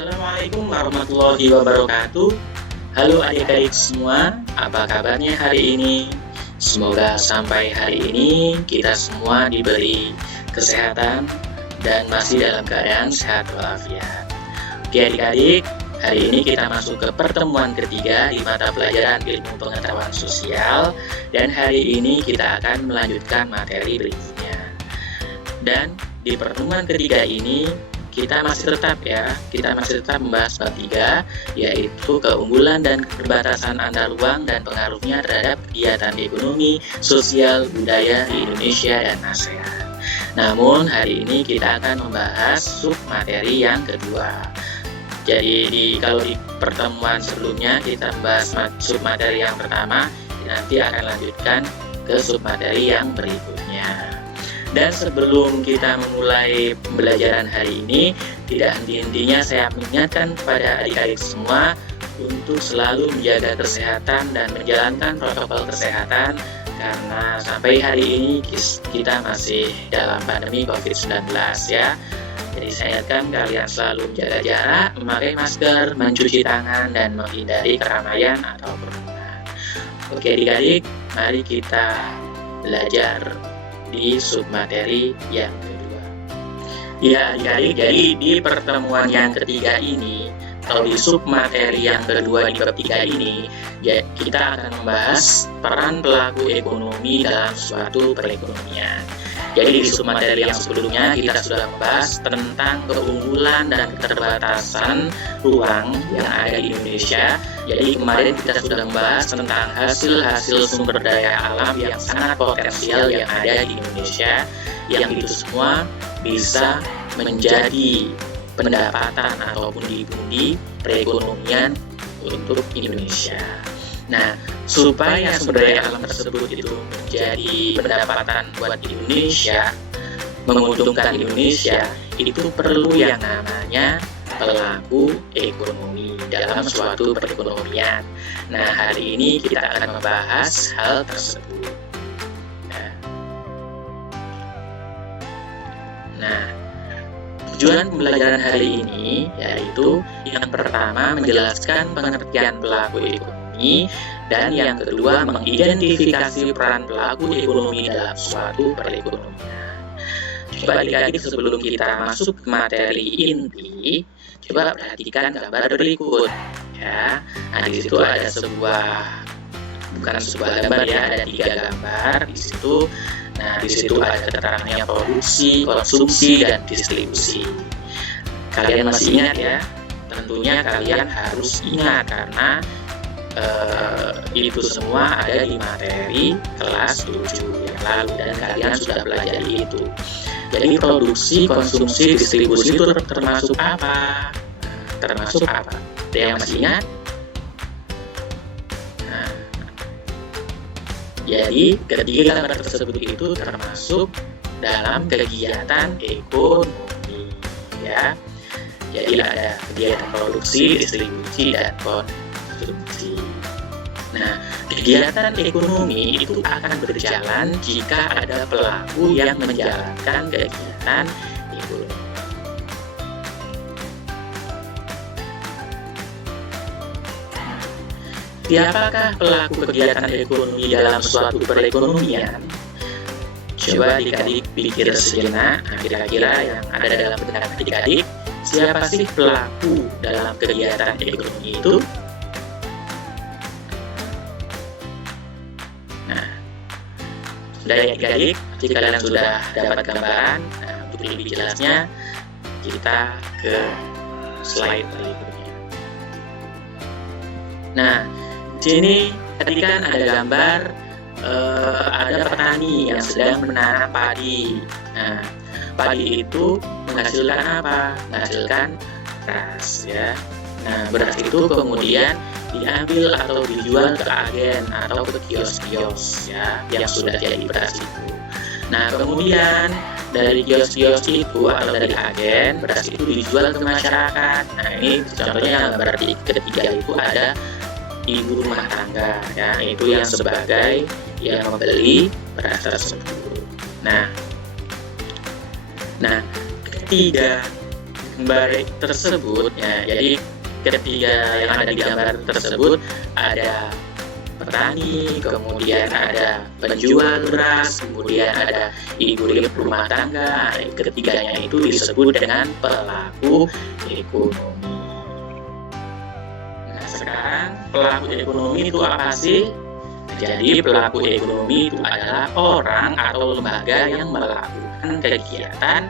Assalamualaikum warahmatullahi wabarakatuh. Halo adik-adik semua, apa kabarnya hari ini? Semoga sampai hari ini kita semua diberi kesehatan dan masih dalam keadaan sehat walafiat. Oke adik-adik, hari ini kita masuk ke pertemuan ketiga di mata pelajaran ilmu pengetahuan sosial. Dan hari ini kita akan melanjutkan materi berikutnya. Dan di pertemuan ketiga ini kita masih tetap membahas bab 3, yaitu keunggulan dan keterbatasan antar ruang dan pengaruhnya terhadap kegiatan ekonomi, sosial, budaya di Indonesia dan ASEAN. Namun hari ini kita akan membahas sub materi yang kedua. Jadi kalau di pertemuan sebelumnya kita membahas sub materi yang pertama, nanti akan lanjutkan ke sub materi yang berikutnya. Dan sebelum kita memulai pembelajaran hari ini, tidak henti-hentinya saya mengingatkan kepada adik-adik semua untuk selalu menjaga kesehatan dan menjalankan protokol kesehatan, karena sampai hari ini kita masih dalam pandemi COVID-19 ya. Jadi saya ingatkan kalian selalu menjaga jarak, memakai masker, mencuci tangan, dan menghindari keramaian atau kerumunan. Oke adik-adik, mari kita belajar di submateri yang kedua. Ya adik-adik, jadi di pertemuan yang ketiga ini, atau di submateri yang kedua di bab 3 ini, ya, kita akan membahas peran pelaku ekonomi dalam suatu perekonomian. Jadi di submateri yang sebelumnya kita sudah membahas tentang keunggulan dan keterbatasan ruang yang ada di Indonesia. Jadi kemarin kita sudah membahas tentang hasil-hasil sumber daya alam yang sangat potensial yang ada di Indonesia, yang itu semua bisa menjadi pendapatan ataupun pundi perekonomian untuk Indonesia. Nah, supaya sumber daya alam tersebut itu menjadi pendapatan buat Indonesia, menguntungkan Indonesia, itu perlu yang namanya pelaku ekonomi dalam suatu perekonomian. Nah, hari ini kita akan membahas hal tersebut. Nah, tujuan pembelajaran hari ini yaitu yang pertama menjelaskan pengertian pelaku ekonomi, dan yang kedua mengidentifikasi peran pelaku ekonomi dalam suatu perekonomian. Coba adik-adik sebelum kita masuk ke materi inti, coba perhatikan gambar berikut ya. Nah, di situ ada bukan sebuah gambar ya, ada 3 gambar di situ. Nah, di situ ada keterangannya produksi, konsumsi, dan distribusi. Kalian masih ingat ya? Tentunya kalian harus ingat karena itu semua ada di materi kelas 7 yang lalu dan kalian sudah belajar itu. Jadi produksi, konsumsi, distribusi itu termasuk apa? Termasuk apa? Ada yang masih ingat? Nah, jadi ketiga gambar tersebut itu termasuk dalam kegiatan ekonomi ya. Jadi ada kegiatan produksi, distribusi, dan konsumsi. Nah, kegiatan ekonomi itu akan berjalan jika ada pelaku yang menjalankan kegiatan ekonomi. Siapakah pelaku kegiatan ekonomi dalam suatu perekonomian? Coba adik-adik pikir sejenak, kira-kira yang ada dalam benak adik-adik, siapa sih pelaku dalam kegiatan ekonomi itu? Nah, sudah ya adik-adik, jika kalian sudah dapat gambaran, untuk lebih jelasnya kita ke slide berikutnya. Nah, di sini perhatikan ada gambar ada petani yang sedang menanam padi. Nah, padi itu menghasilkan apa? Menghasilkan beras ya. Nah, beras itu kemudian diambil atau dijual ke agen atau ke kios-kios ya yang sudah jadi beras itu. Nah, kemudian dari kios-kios itu atau dari agen, beras itu dijual ke masyarakat. Nah, ini contohnya gambar ketiga itu ada ibu rumah tangga ya, itu yang sebagai yang membeli beras tersebut. Nah, ketiga gambar tersebut ya, jadi ketiga yang ada di gambar tersebut ada petani, kemudian ada penjual beras, kemudian ada ibu rumah tangga. Ketiganya itu disebut dengan pelaku ekonomi. Nah, sekarang pelaku ekonomi itu apa sih? Jadi pelaku ekonomi itu adalah orang atau lembaga yang melakukan kegiatan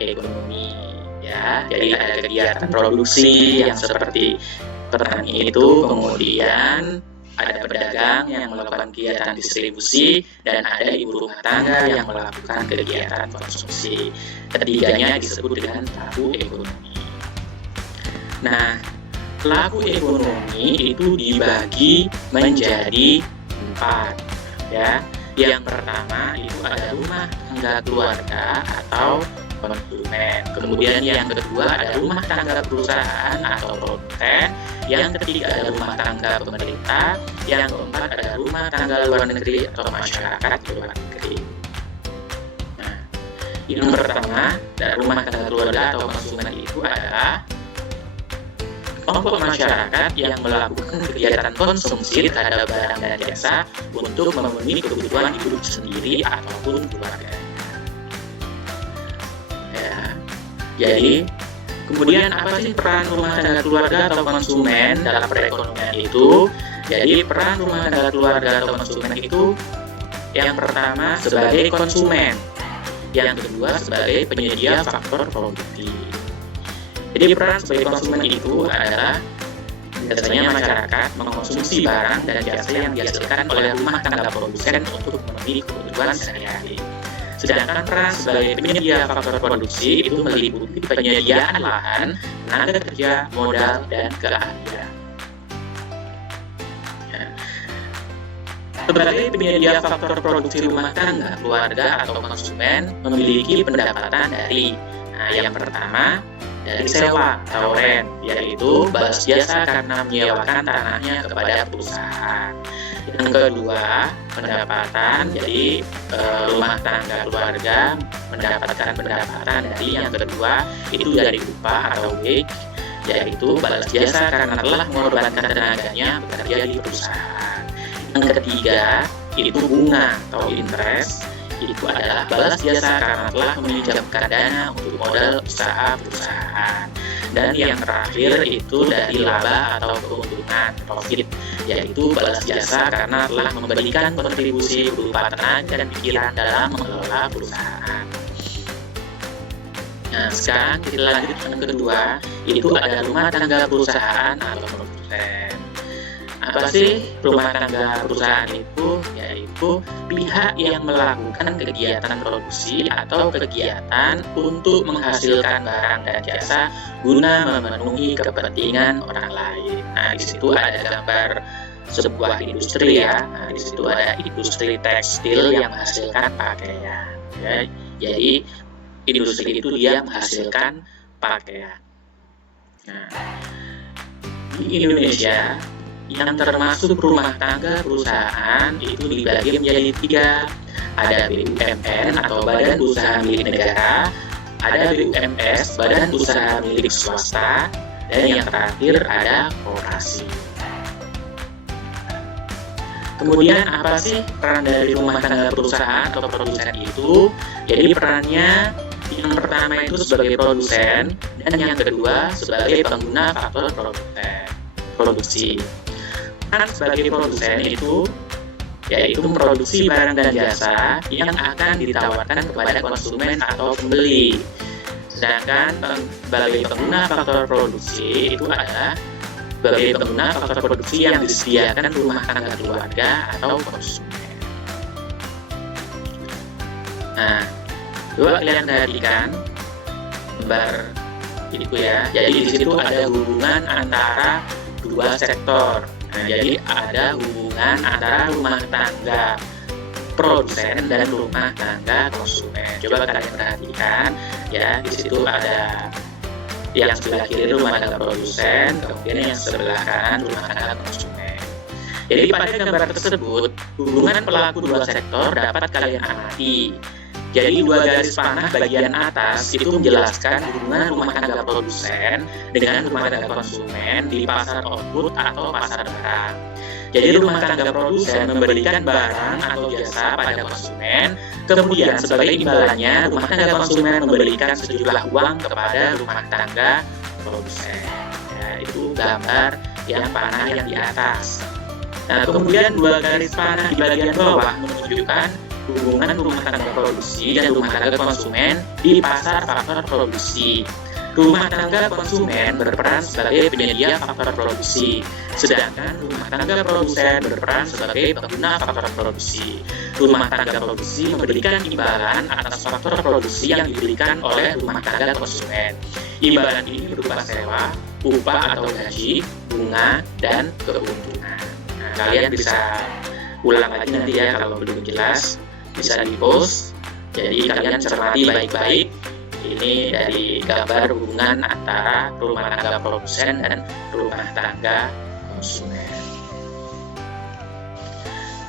ekonomi ya. Jadi ada kegiatan produksi yang seperti petani itu, kemudian ada pedagang yang melakukan kegiatan distribusi, dan ada ibu rumah tangga yang melakukan kegiatan konsumsi. Ketiganya disebut dengan pelaku ekonomi. Nah, pelaku ekonomi itu dibagi menjadi 4 ya. Yang pertama itu ada rumah tangga keluarga atau konsumen. Kemudian yang kedua ada rumah tangga perusahaan atau produsen. Yang ketiga ada rumah tangga pemerintah. Yang keempat ada rumah tangga luar negeri atau masyarakat luar negeri. Nah, yang pertama dari rumah tangga keluarga atau konsumen itu adalah kelompok masyarakat yang melakukan kegiatan konsumsi terhadap barang dan jasa untuk memenuhi kebutuhan hidup sendiri ataupun keluarga. Ya, jadi kemudian apa sih peran rumah tangga keluarga atau konsumen dalam perekonomian itu? Jadi peran rumah tangga keluarga atau konsumen itu yang pertama sebagai konsumen, yang kedua sebagai penyedia faktor produktif. Jadi peran sebagai konsumen itu adalah biasanya masyarakat mengkonsumsi barang dan jasa yang dihasilkan oleh rumah tangga produsen untuk memenuhi kebutuhan sehari-hari. Sedangkan peran sebagai penyedia faktor produksi itu meliputi penyediaan lahan, tenaga kerja, modal, dan keahlian. Sebagai penyedia faktor produksi rumah tangga, keluarga, atau konsumen memiliki pendapatan dari yang pertama dari sewa atau rent, yaitu balas jasa karena menyewakan tanahnya kepada perusahaan. Yang kedua, pendapatan, jadi rumah tangga keluarga mendapatkan pendapatan dari yang kedua itu dari upah atau wage, yaitu balas jasa karena telah mengorbankan tenaganya bekerja di perusahaan. Yang ketiga, itu bunga atau interest, itu adalah balas jasa karena telah meminjamkan dana untuk modal usaha perusahaan. Dan yang terakhir itu dari laba atau keuntungan, profit, yaitu balas jasa karena telah memberikan kontribusi berupa tenaga dan pikiran dalam mengelola perusahaan. Nah, sekarang kita lanjut yang kedua, itu ada rumah tangga perusahaan atau produsen. Apa sih rumah tangga perusahaan itu? Yaitu pihak yang melakukan kegiatan produksi atau kegiatan untuk menghasilkan barang dan jasa guna memenuhi kepentingan orang lain. Nah, di situ ada gambar sebuah industri ya. Nah, di situ ada industri tekstil yang menghasilkan pakaian. Ya, jadi industri itu dia menghasilkan pakaian. Nah, di Indonesia yang termasuk rumah tangga perusahaan itu dibagi menjadi 3. Ada BUMN atau Badan Usaha Milik Negara, ada BUMS, Badan Usaha Milik Swasta, dan yang terakhir ada koperasi. Kemudian apa sih peran dari rumah tangga perusahaan atau produsen itu? Jadi perannya yang pertama itu sebagai produsen, dan yang kedua sebagai pengguna faktor produksi. Kan sebagai produsen itu yaitu memproduksi barang dan jasa yang akan ditawarkan kepada konsumen atau pembeli. Sedangkan sebagai pengguna faktor produksi itu adalah sebagai pengguna faktor produksi yang disediakan rumah tangga keluarga atau konsumen. Nah, coba kalian perhatikan gambar itu ya. Jadi di situ ada hubungan antara dua sektor. Nah, jadi ada hubungan antara rumah tangga produsen dan rumah tangga konsumen. Coba kalian perhatikan ya, di situ ada yang sebelah kiri rumah tangga produsen, kemudian yang sebelah kanan rumah tangga konsumen. Jadi pada gambar tersebut, hubungan pelaku dua sektor dapat kalian amati. Jadi dua garis panah bagian atas itu menjelaskan hubungan rumah tangga produsen dengan rumah tangga konsumen di pasar output atau pasar barang. Jadi rumah tangga produsen memberikan barang atau jasa pada konsumen, kemudian sebagai imbalannya rumah tangga konsumen memberikan sejumlah uang kepada rumah tangga produsen. Ya, itu gambar yang panah yang di atas. Nah, kemudian dua garis panah di bagian bawah menunjukkan hubungan rumah tangga produksi dan rumah tangga konsumen di pasar faktor produksi. Rumah tangga konsumen berperan sebagai penyedia faktor produksi, sedangkan rumah tangga produsen berperan sebagai pengguna faktor produksi. Rumah tangga produksi memberikan imbalan atas faktor produksi yang diberikan oleh rumah tangga konsumen. Imbalan ini berupa sewa, upah atau gaji, bunga, dan keuntungan. Nah, kalian bisa ulang lagi nanti ya kalau belum jelas. Bisa di-post, jadi kalian cermati baik-baik. Ini dari gambar hubungan antara rumah tangga produsen dan rumah tangga konsumen.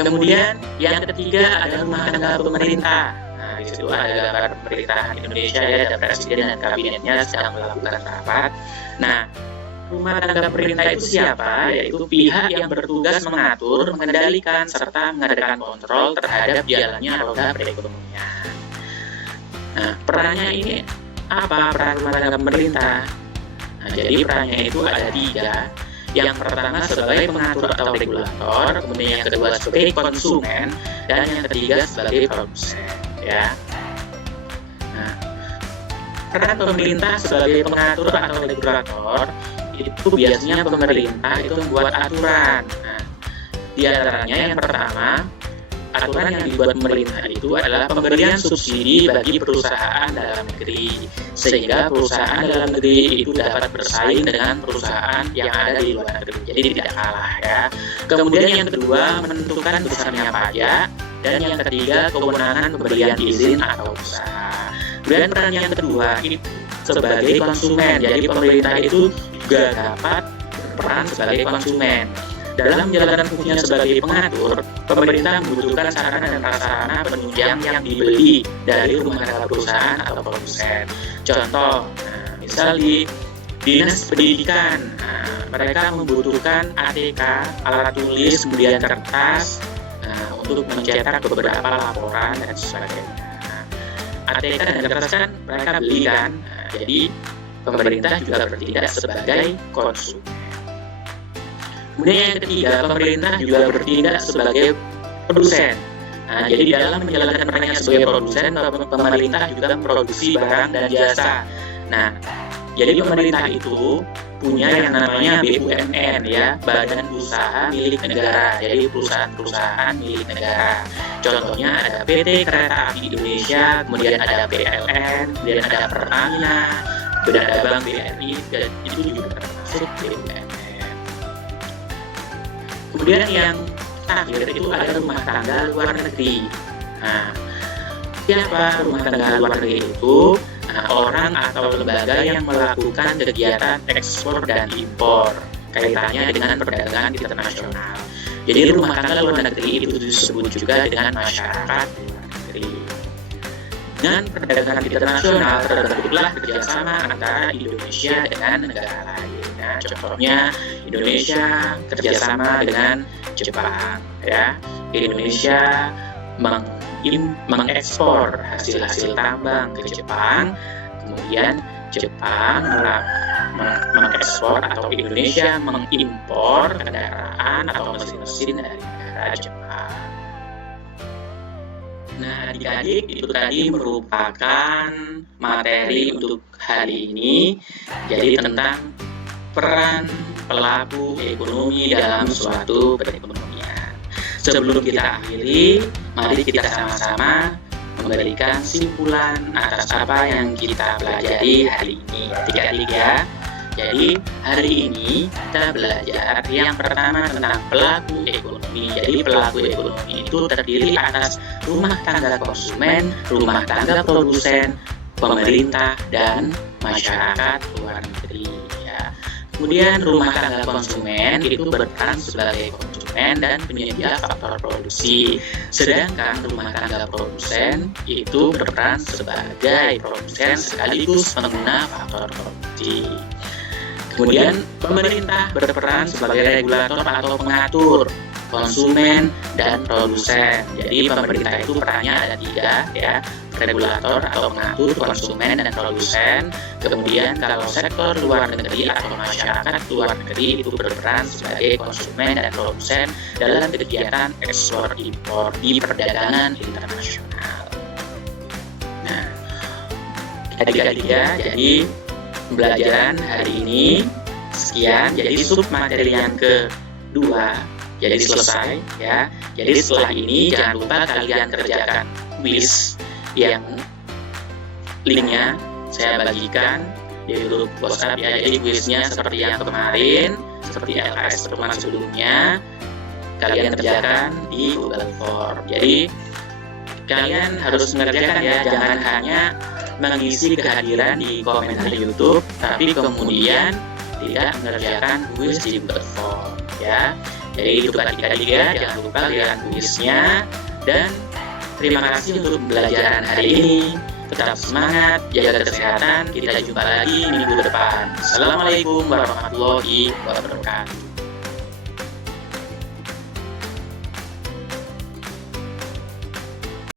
Kemudian yang ketiga ada rumah tangga pemerintah. Nah, di situ ada gambar pemerintahan Indonesia ya, ada presiden dan kabinetnya sedang melakukan rapat. Nah, rumah tangga pemerintah itu siapa? Yaitu pihak yang bertugas mengatur, mengendalikan, serta mengadakan kontrol terhadap jalannya roda perekonomian. Nah, perannya ini apa peran rumah tangga pemerintah? Nah, jadi perannya itu ada 3. Yang pertama sebagai pengatur atau regulator, kemudian yang kedua sebagai konsumen, dan yang ketiga sebagai produsen. Ya. Nah, peran pemerintah sebagai pengatur atau regulator itu biasanya pemerintah itu membuat aturan. Nah, di antaranya yang pertama, aturan yang dibuat pemerintah itu adalah pemberian subsidi bagi perusahaan dalam negeri, sehingga perusahaan dalam negeri itu dapat bersaing dengan perusahaan yang ada di luar negeri, jadi tidak kalah ya. Kemudian yang kedua, menentukan besarnya pajak, dan yang ketiga, kewenangan pemberian izin atau usaha. Kemudian peran yang kedua itu sebagai konsumen, jadi pemerintah itu juga dapat berperan sebagai konsumen. Dalam menjalankan fungsinya sebagai pengatur, pemerintah membutuhkan sarana dan prasarana penunjang yang dibeli dari rumah tangga perusahaan atau produsen. Contoh, misal di dinas pendidikan, mereka membutuhkan ATK, alat tulis, kemudian kertas untuk mencetak beberapa laporan dan sebagainya. ATK dan kertas kan mereka beli kan, jadi pemerintah juga bertindak sebagai konsumen. Kemudian yang ketiga, pemerintah juga bertindak sebagai produsen. Nah, jadi dalam menjalankan perannya sebagai produsen, pemerintah juga memproduksi barang dan jasa. Nah, jadi pemerintah itu punya yang namanya BUMN ya, Badan Usaha Milik Negara. Jadi perusahaan-perusahaan milik negara. Contohnya ada PT Kereta Api Indonesia, kemudian ada PLN, kemudian ada Pertamina, kemudian ada Bank BRI, dan itu juga termasuk BUMN. Kemudian yang terakhir itu ada rumah tangga luar negeri. Nah, siapa rumah tangga luar negeri itu? Nah, orang atau lembaga yang melakukan kegiatan ekspor dan impor kaitannya dengan perdagangan internasional. Jadi rumah tangga luar negeri itu disebut juga dengan masyarakat luar negeri. Dengan perdagangan internasional terbentuklah kerjasama antara Indonesia dengan negara lain. Nah, contohnya Indonesia kerjasama dengan Jepang, ya. Indonesia mengekspor hasil-hasil tambang ke Jepang, kemudian Jepang mengekspor atau Indonesia mengimpor kendaraan atau mesin-mesin dari negara Jepang. Nah, adik-adik, itu tadi merupakan materi untuk hari ini, jadi tentang peran pelaku ekonomi dalam suatu perekonomian. Sebelum kita akhiri, mari kita sama-sama memberikan simpulan atas apa yang kita pelajari hari ini, adik-adik ya. Jadi hari ini kita belajar yang pertama tentang pelaku ekonomi. Jadi pelaku ekonomi itu terdiri atas rumah tangga konsumen, rumah tangga produsen, pemerintah, dan masyarakat luar negeri. Ya. Kemudian rumah tangga konsumen itu berperan sebagai konsumen konsumen dan penyedia faktor produksi. Sedangkan rumah tangga produsen itu berperan sebagai produsen sekaligus pengguna faktor produksi. Kemudian pemerintah berperan sebagai regulator atau pengatur konsumen dan produsen. Jadi pemerintah itu perannya ada 3 ya, regulator atau pengatur konsumen dan produsen. Kemudian kalau sektor luar negeri atau masyarakat luar negeri itu berperan sebagai konsumen dan produsen dalam kegiatan ekspor impor di perdagangan internasional. Nah, adik-adik ya, jadi pembelajaran hari ini sekian. Jadi sub materi yang kedua jadi selesai ya. Jadi setelah ini jangan lupa kalian kerjakan kuis yang linknya saya bagikan di grup WhatsApp ya. Jadi kuisnya seperti yang kemarin, seperti LKS pertemuan sebelumnya, kalian kerjakan di Google Form. Jadi kalian harus mengerjakan ya, jangan hanya mengisi kehadiran di komentar YouTube, tapi kemudian tidak mengerjakan kuis di Google Form ya. Jadi itu adik-adik ya, jangan lupa lihat kuisnya. Dan terima kasih untuk pembelajaran hari ini. Tetap semangat, jaga kesehatan. Kita jumpa lagi minggu depan. Assalamualaikum warahmatullahi wabarakatuh.